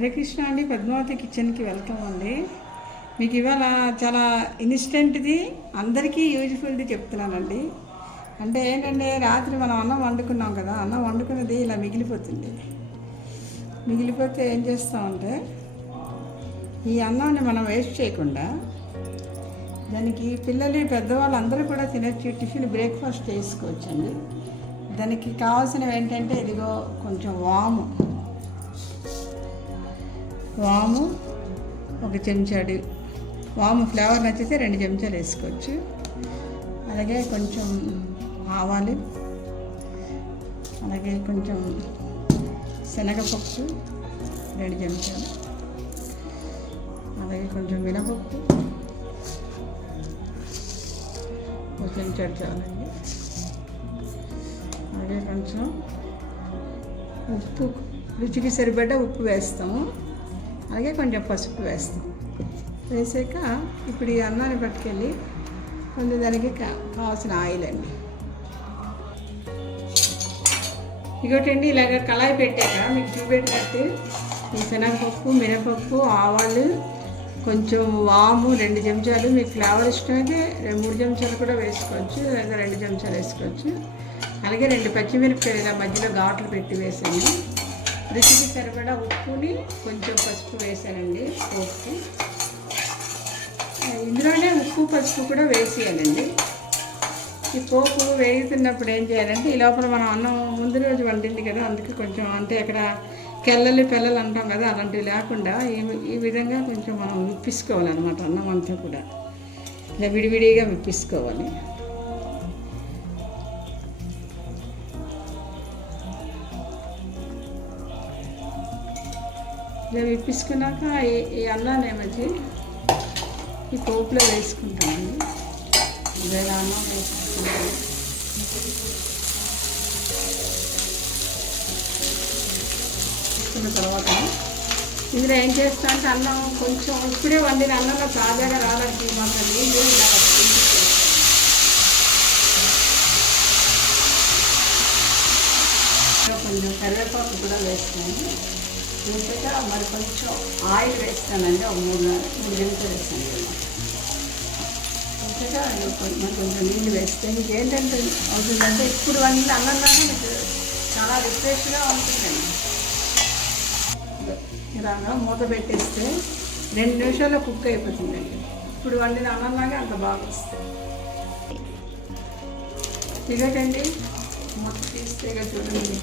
హరే కృష్ణ అండి. పద్మావతి కిచెన్కి వెల్కమ్ అండి. మీకు ఇవాళ చాలా ఇన్స్టెంట్ది, అందరికీ యూజ్ఫుల్ది చెప్తున్నానండి. అంటే ఏంటంటే, రాత్రి మనం అన్నం వండుకున్నాం కదా, అన్నం వండుకున్నది ఇలా మిగిలిపోతుంది. మిగిలిపోతే ఏం చేస్తామంటే, ఈ అన్నాన్ని మనం వేస్ట్ చేయకుండా దానికి పిల్లలు పెద్దవాళ్ళు అందరూ కూడా తినచ్చు, టిఫిన్ బ్రేక్ఫాస్ట్ చేసుకోవచ్చండి. దానికి కావాల్సినవి ఏంటంటే, ఇదిగో కొంచెం వాము ఒక చెంచాడు, వాము ఫ్లేవర్ నచ్చితే 2 చెంచాలు వేసుకోవచ్చు. అలాగే కొంచెం ఆవాలు, అలాగే కొంచెం శనగపప్పు 2 చెంచాలు, అలాగే కొంచెం మినపప్పు ఒక చెంచాడు చాలండి. అలాగే కొంచెం ఉప్పు, రుచికి సరిపడ్డ ఉప్పు వేస్తాము. అలాగే కొంచెం పసుపు వేస్తాం. వేసాక ఇప్పుడు ఈ అన్నాన్ని పట్టుకెళ్ళి కొంచెం దానికి కావాల్సిన ఆయిల్ అండి. ఇంకోటండి, ఇలాగ కళాయి పెట్టాక మీకు చూపెట్టినట్టు ఈ శనగపప్పు, మినపప్పు, ఆవాలు, కొంచెం వాము 2 చెంచాలు, మీకు ఫ్లేవర్ ఇష్టమైతే 3 చెంచాలు కూడా వేసుకోవచ్చు, లేదా 2 చెంచాలు వేసుకోవచ్చు. అలాగే 2 పచ్చిమిరపకాయలు ఇలా మధ్యలో ఘాట్లు పెట్టి వేసాను. రుచికి సరిపడా ఉప్పుని కొంచెం పసుపు వేసానండి. పోపు ఇందులోనే ఉప్పు పసుపు కూడా వేసేయాలండి. ఈ పోపు వేగుతున్నప్పుడు ఏం చేయాలంటే, ఈ లోపల మనం అన్నం ముందు రోజు వండింది కదా, అందుకే కొంచెం అంటే అక్కడ పిల్లలు అంటాం కదా, అలాంటివి లేకుండా ఈ విధంగా కొంచెం మనం విప్పించుకోవాలన్నమాట. అన్నం అంతా కూడా ఇలా విడివిడిగా విప్పించుకోవాలి. ఇలా విప్పించుకున్నాక ఈ అన్నాన్ని ఏమొచ్చి ఈ పోపులో వేసుకుంటామండి. ఇలా అన్నం వేసుకుంటాము. వేసుకున్న తర్వాత ఇందులో ఏం చేస్తా అంటే, అన్నం కొంచెం ఇప్పుడే వండిన అన్నంలో తాజాగా రావడానికి మాత్రం నీళ్ళు ఇలా కొంచెం కరివేపాకు కూడా వేస్తాను. వేసాక మరి కొంచెం ఆయిల్ వేస్తానండి, ఒక 3 చెంచాలు వేస్తాను. వేసాక మరి కొంచెం నీళ్ళు వేస్తే మీకు ఏంటంటే అవుతుందంటే, ఇప్పుడు వండిన అన్నంలాగా మీకు చాలా రిఫ్రెష్గా ఉంటుందండి. ఇలాగా మూత పెట్టేస్తే 2 నిమిషాల్లో కుక్ అయిపోతుందండి. ఇప్పుడు వండిన అన్నంలాగా అంత బాగా వస్తుంది. ఇదేంటండి, మూత తీస్తే చూడండి.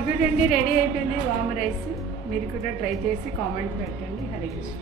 ఇక్కడండి రెడీ అయిపోయింది వాము రైస్. మీరు కూడా ట్రై చేసి కామెంట్ పెట్టండి. హరే కృష్ణ.